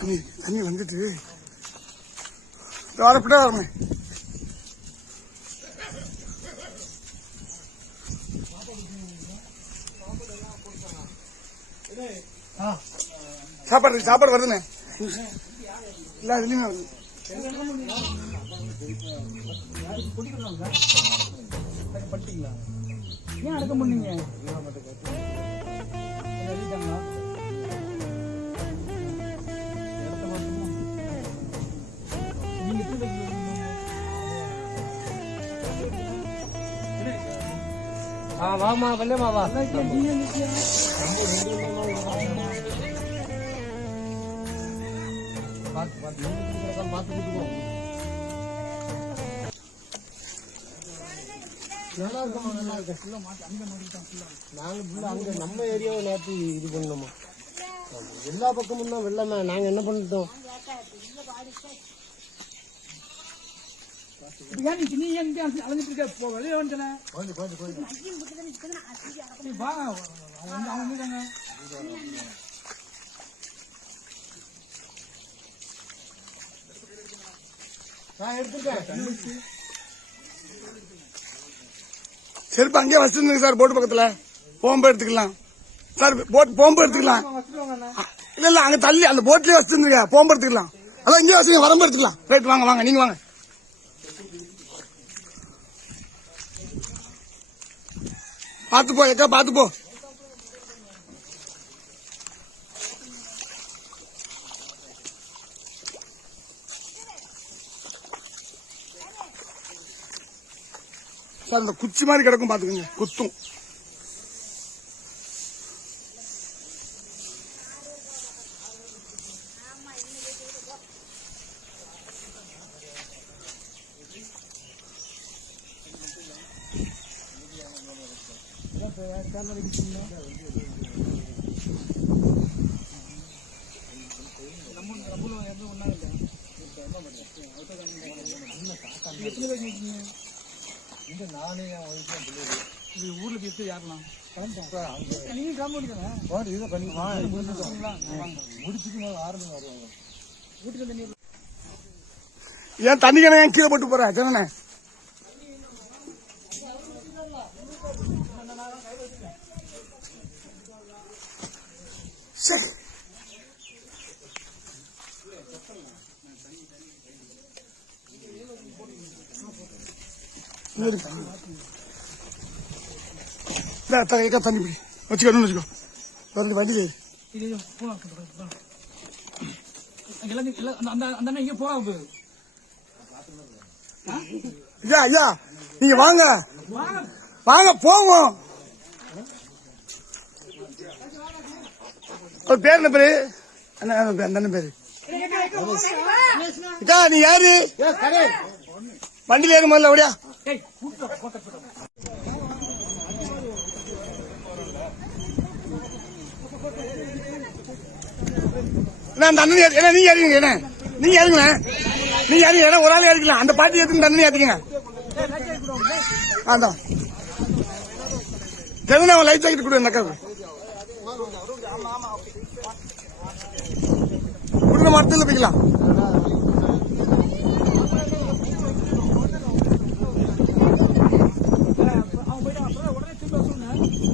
தண்ணி தண்ணி வந்துட்டு. வரப்பட்டே வரணும் சாப்பாடு சாப்பாடு வருதுண்ணே. இல்ல அதுலயுமே வருது. ஏன் அடக்கம் பண்ணீங்க? ஆ வாமா வெள்ளமா வா நல்லா இருக்குமா நல்லா இருக்கு நாங்க ஃபுல்லா அங்க நம்ம ஏரியாவை நேற்று இது பண்ணோமா எல்லா பக்கமும் தான் வெள்ளமா நாங்க என்ன பண்ணிட்டோம்? ஏன் நீ இங்க அலைஞ்சிட்டு இருக்க வெளியே வா வந்துட்டாங்க செருப்பு அங்கேயே வச்சிருந்துங்க சார் போட்டு பக்கத்துல. போகும்போது எடுத்துக்கலாம். சார் போட் போகும்போது எடுத்துக்கலாம். இல்ல இல்ல அங்க தள்ளி அந்த போட்லயே வச்சிருந்துங்க போகும்போது எடுத்துக்கலாம். அதான் இங்கேயே வச்சுங்க வரம்பு எடுத்துக்கலாம். ரைட் வாங்க வாங்க நீங்க வாங்க. பாத்து போ எக்கா பார்த்து போ. சார் இந்த குச்சி மாதிரி கிடக்கும் பாத்துக்கோங்க குத்தும். இந்த நானே என் ஒய்ஃப் பிள்ளைங்க இது ஊர்ல பேசி யாருலாம் நீங்க காம்பவுண்ட் தானே இதை பண்ணி முடிச்சுட்டு ஆரம்பம் வருவாங்க வீட்டுக்கு தண்ணி ஏன் தண்ணி கிணறு கீழே போட்டு போறேன் ஜனனே? சரி தண்ணி பிடி வச்சுக்கணும் வச்சுக்கோ வந்து வண்டியில் இது அந்த- அந்த அந்த போக ஐயா ஐயா நீங்க வாங்க. வாங்க போவோம். அவர் பேர் என்ன பேரு? அண்ணா, அந்த பேர், அந்த அண்ணன் பேரு. அக்கா நீ யாரு? வண்டியில் ஏறும் முதல்ல அப்படியா ஏய் அந்த அண்ணன் ஏறு- என்ன நீங்க ஏறிங்க என்ன நீங்க ஏறுங்க நீங்க ஏறிங்க ஏன்னா ஒரு ஆள் ஏறிக்கலாம் அந்த பாட்டி ஏத்துக்கு அந்த அண்ணன் ஏத்துக்கங்க அதான் தெரிஞ்சு அவன் லைஃப் ஜாக்கெட் கொடு அந்த அக்காவுக்கு கொடுங்க மரத்தில் போய்க்கலாம் அவன் போயிட்டு அப்புறம் உடனே திரும்ப சொல்லுங்க